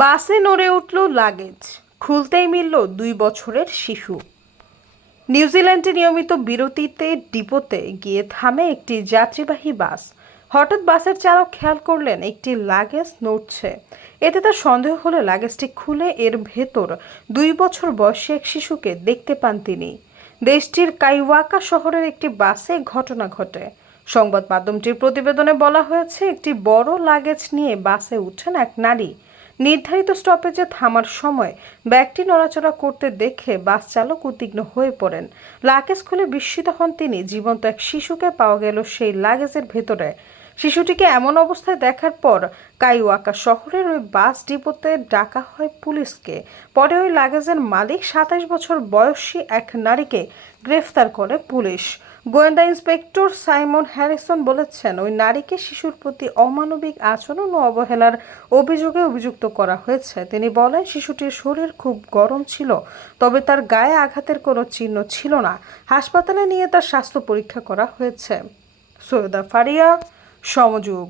বাসে নড়ে উঠল লাগেজ, খুলতেই মিলল 2 বছরের শিশু। নিউজিল্যান্ডে নিয়মিত বিরতিতে ডিপোতে গিয়ে থামে একটি যাত্রীবাহী বাস। হঠাৎ বাসের চালক খেয়াল করলেন একটি লাগেজ নড়ছে। এতে তার সন্দেহ হলে লাগেজটি খুলে এর ভেতর 2 বছর বয়সী এক শিশুকে দেখতে পান তিনি। দেশটির কাইওয়াকা শহরের একটি বাসে ঘটনা ঘটে। সংবাদ মাধ্যমটির প্রতিবেদনে বলা হয়েছে, একটি বড় লাগেজ নিয়ে বাসে উঠেন এক নারী। নির্ধারিত স্টপেজে থামার সময় ব্যাগটি নড়াচড়া করতে দেখে বাস চালক উদ্বিগ্ন হয়ে পড়েন। লাগেজ খুলে বিস্মিত হন তিনি। জীবন্ত এক শিশুকে পাওয়া গেল সেই লাগেজের ভেতরে। শিশুটিকে এমন অবস্থায় দেখার পর কাইওয়াকা শহরের ওই বাস ডিপোতে ডাকা হয় পুলিশকে। পরে ওই লাগেজের মালিক 27 বছর বয়সী এক নারীকে গ্রেফতার করে পুলিশ। গোয়েন্দা ইন্সপেক্টর সাইমন হ্যারিসন বলেছেন, ওই নারীকে শিশুর প্রতি অমানবিক আচরণ ও অবহেলার অভিযোগে অভিযুক্ত করা হয়েছে। তিনি বলেন, শিশুটির শরীর খুব গরম ছিল, তবে তার গায়ে আঘাতের কোনো চিহ্ন ছিল না। হাসপাতালে নিয়ে তার স্বাস্থ্য পরীক্ষা করা হয়েছে। সৈয়দা ফারিয়া, সমযোগ।